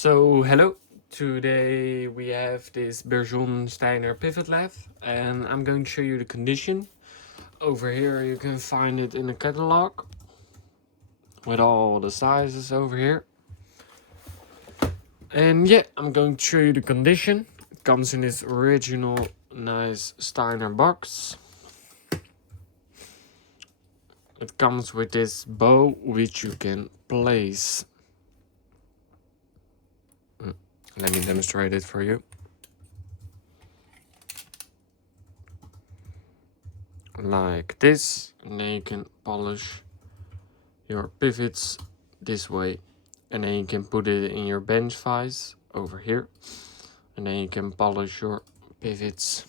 So hello, today we have this Bergeon Steiner Pivot lathe and I'm going to show you the condition. Over here you can find it in the catalog with all the sizes over here. And yeah, I'm going to show you the condition. It comes in this original nice Steiner box. It comes with this bow which you can place. Let me demonstrate it for you. Like this, and then you can polish your pivots this way, and then you can put it in your bench vise over here, and then you can polish your pivots.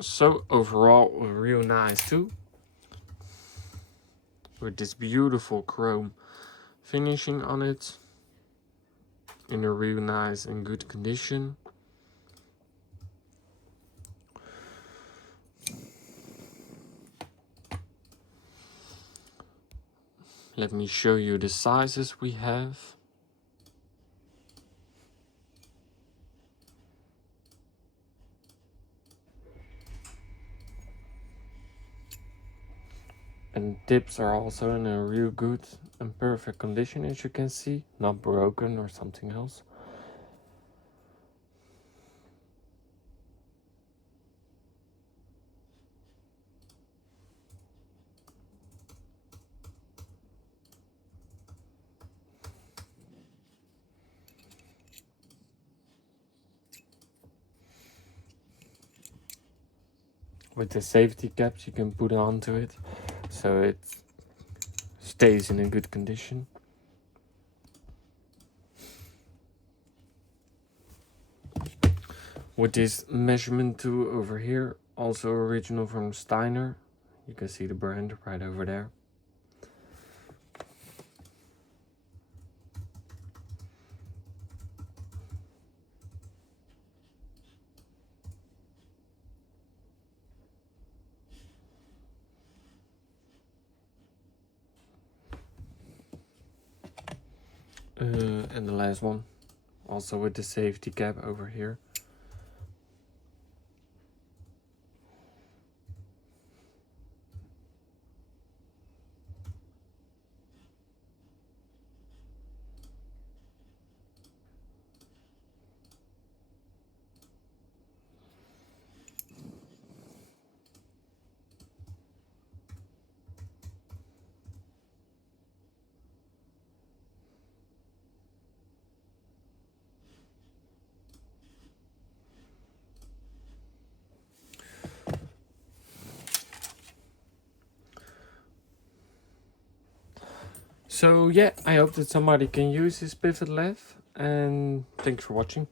So overall real nice too, with this beautiful chrome finishing on it in a real nice and good condition. Let me show you the sizes we have. And tips are also in a real good and perfect condition, as you can see, not broken or something else. With the safety caps you can put onto it, so it stays in a good condition. With this measurement tool over here, also original from Steiner. You can see the brand right over there. And the last one, also with the safety cap over here. So yeah, I hope that somebody can use this pivot lathe, and thanks for watching.